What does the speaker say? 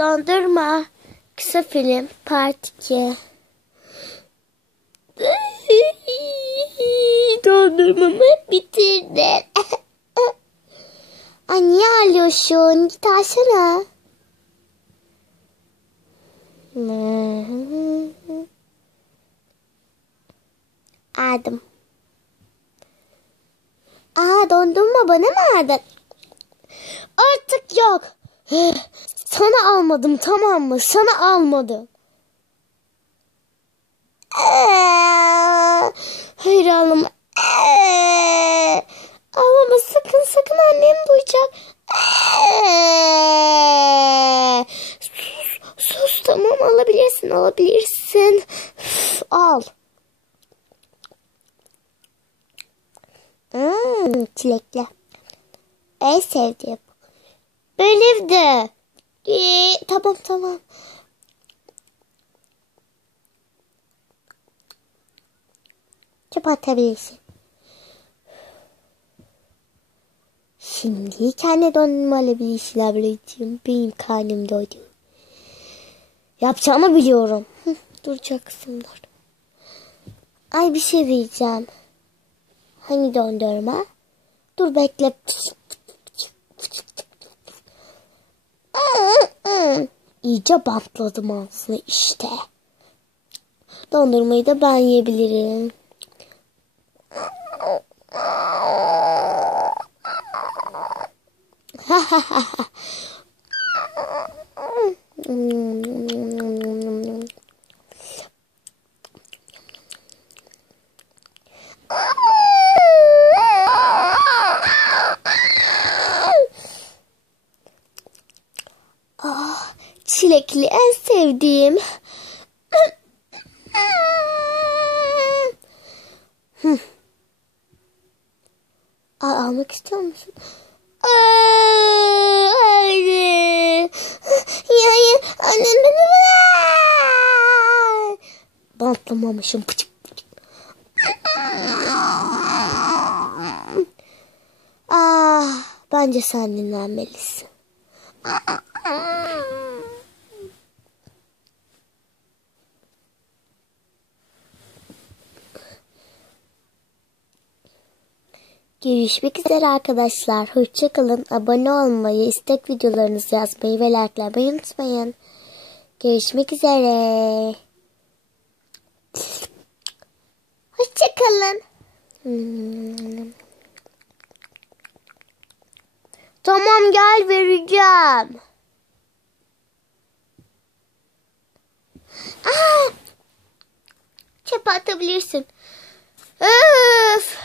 Dondurma. Kısa film. Part 2. Dondurmamı bitirdin. Ay niye ağlıyorsun? Git alsana. Aldım. Dondurma bana mı aldın? Artık yok. Sana almadım, tamam mı? Sana almadım. Hayır ağlama. Ağlama sakın annem duyacak. Sus tamam alabilirsin. Al. Çilekli. En sevdiğim. Benim de. Tamam. Çöp atabilirsin. Şimdi kendi dondurma alabilirsin ablacığım. Benim karnım doydu. Yapacağımı biliyorum. Duracaksın dur. Ay bir şey diyeceğim. Hangi dondurma? Dur bekle. İyice bantladım ağzını işte. Dondurmayı da ben yiyebilirim. Çilekli en sevdiğim. Almak istiyor musun? Hayır. Hayır. Annem beni ver. Bantlamamışım. Bence sen dinlenmelisin. Görüşmek üzere arkadaşlar. Hoşça kalın. Abone olmayı, istek videolarınızı yazmayı ve likelamayı unutmayın. Görüşmek üzere. Hoşça kalın. Tamam gel vereceğim. Çöpe atabilirsin. Öf.